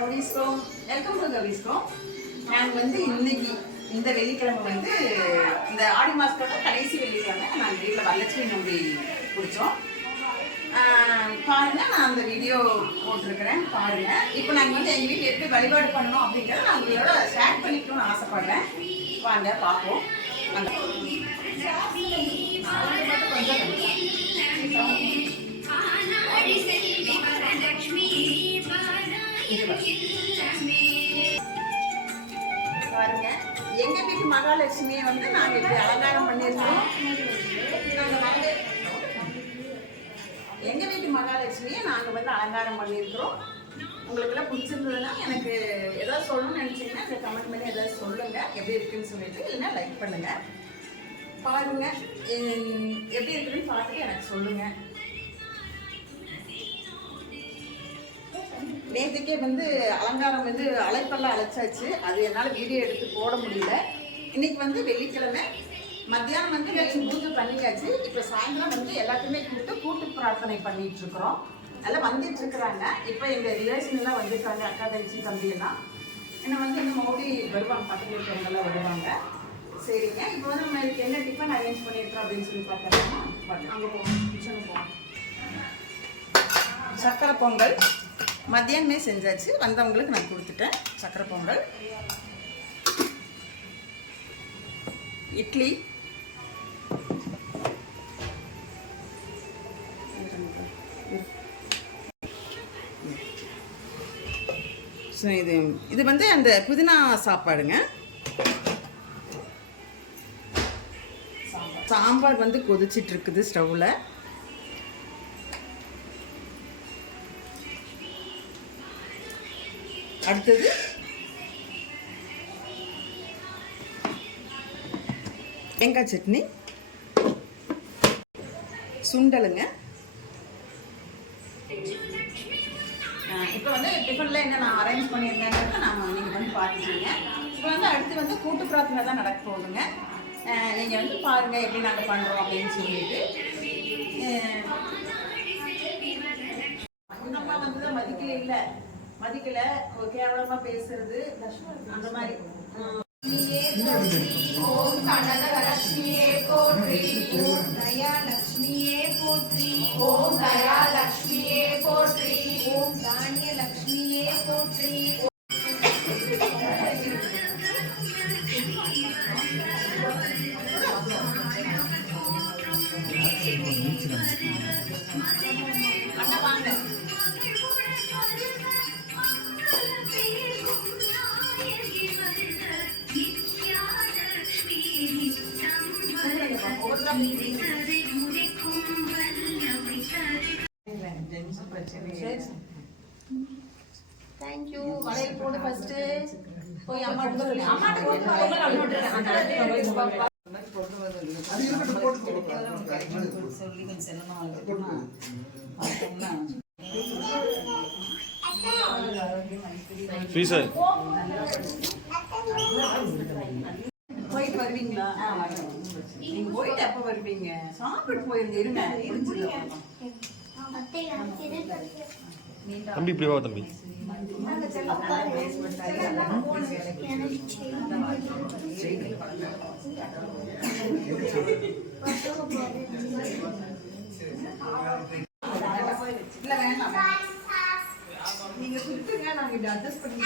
கவிஸ்கோம் welcome to கவிஸ்கோம். நாங்கள் வந்து இன்னைக்கு இந்த வெள்ளிக்கிழமை வந்து இந்த ஆடி மாதத்தோட கடைசி வெள்ளிக்கிழமை நாங்கள் வீட்டில் வரலட்சுமி நம்பி பிடிச்சோம். பாருங்கள், நான் அந்த வீடியோ போட்டிருக்கிறேன் பாருங்கள். இப்போ நாங்கள் வந்து எங்கள் வீட்டில் எப்படி வழிபாடு பண்ணணும் அப்படிங்கிறத நான் உங்களோட ஷேர் பண்ணிக்கணும்னு ஆசைப்படுறேன். வாங்க பார்ப்போம். அந்த பாருங்க, எங்க வீட்டு மகாலட்சுமியை வந்து நாங்க இப்படி அலங்காரம் பண்ணியிருக்கோம். எங்க வீட்டு மகாலட்சுமியை நாங்க வந்து அலங்காரம் பண்ணியிருக்கிறோம். உங்களுக்கு எல்லாம் பிடிச்சிருந்ததுன்னா எனக்கு ஏதாவது சொல்லணும்னு நினைச்சீங்கன்னா இந்த கமெண்ட் பண்ணி ஏதாவது சொல்லுங்க, எப்படி இருக்குன்னு சொல்லிட்டு, இல்லைன்னா லைக் பண்ணுங்க. பாருங்க எப்படி இருக்குன்னு பார்த்துட்டு எனக்கு சொல்லுங்க. நேற்றுக்கே வந்து அலங்காரம் வந்து அழைப்பெல்லாம் அழைச்சாச்சு, அது என்னால் வீடியோ எடுத்து போட முடியல. இன்னைக்கு வந்து வெள்ளிக்கிழமை மத்தியானம் வந்து லட்சுமி பூஜை பண்ணியாச்சு. இப்போ சாயந்தரம் வந்து எல்லாத்தையுமே கூட்டு பிரார்த்தனை பண்ணிட்டு இருக்கிறோம். எல்லாம் வந்துட்டு இருக்கிறாங்க. இப்போ எங்கள் ரிலேஷன் எல்லாம் வந்துருக்காங்க, அக்கா தங்கச்சி தம்பி எல்லாம். இன்னும் வந்து இந்த மோடி வருவாங்க, பக்கத்தில் இருக்கிறவங்கெல்லாம் வருவாங்க. சரிங்க, இப்போ வந்து நம்ம இதுக்கு என்ன டிஃபன் அரேஞ்ச் பண்ணியிருக்கோம் அப்படின்னு சொல்லி பார்க்கலாமா? அங்கே போவோம், கிச்சனுக்கு போவோம். சக்கரை பொங்கல் மத்தியானமே செஞ்சாச்சு, வந்தவங்களுக்கு நான் கொடுத்துட்டேன். சக்கரை பொங்கல், இட்லி, இது வந்து அந்த புதினா சாப்பாடுங்க. சாம்பார் வந்து கொதிச்சிட்டு இருக்குது ஸ்டவ்ல. அடுத்தது தேங்காய் சட்னி, சுண்டலுங்க. இப்போ வந்து டிஃபனில் என்ன நான் அரேஞ்ச் பண்ணியிருந்தேங்கிறத நீங்கள் வந்து பார்த்துட்டீங்க. இப்போ வந்து அடுத்து வந்து கூட்டு பிரார்த்தனை தான் நடக்க போகுதுங்க. நீங்கள் வந்து பாருங்கள் எப்படி நாங்கள் பண்ணுறோம் அப்படின்னு சொல்லிட்டு. அம்மா வந்து தான் மதிக்கல ஒரு கேவலமா பேசுறது அந்த மாதிரி. ஓம் கனகலட்சுமியே போற்றி, ஓம் தயாலட்சுமியே போற்றி, ஓம் தயாலட்சுமியே போற்றி, ஓம் தானியலட்சுமியே போற்றி. தேங்க்யூ. வளையல் போடு ஃபர்ஸ்ட். போய் அம்மாட்ட சொல்லி கொஞ்சம் செல்லமா போயிட்டு வருவீங்களா? நீங்க போயிட்டு எப்ப வருவீங்க? சாப்பிட்டு போயிருங்க. இருங்க, தம்பி இப்படி வா தம்பி. இல்ல வேணாம், நீங்க சுத்துங்க, நாங்க இதை அட்ஜஸ்ட் பண்ணி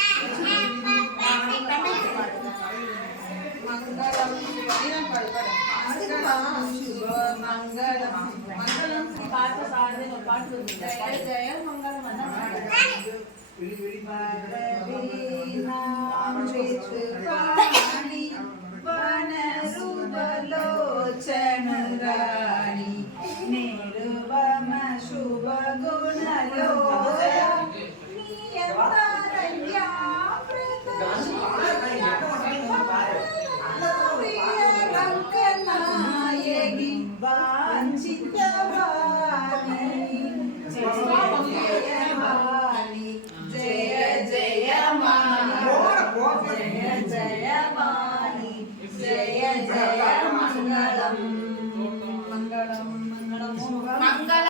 जय जय मंगलम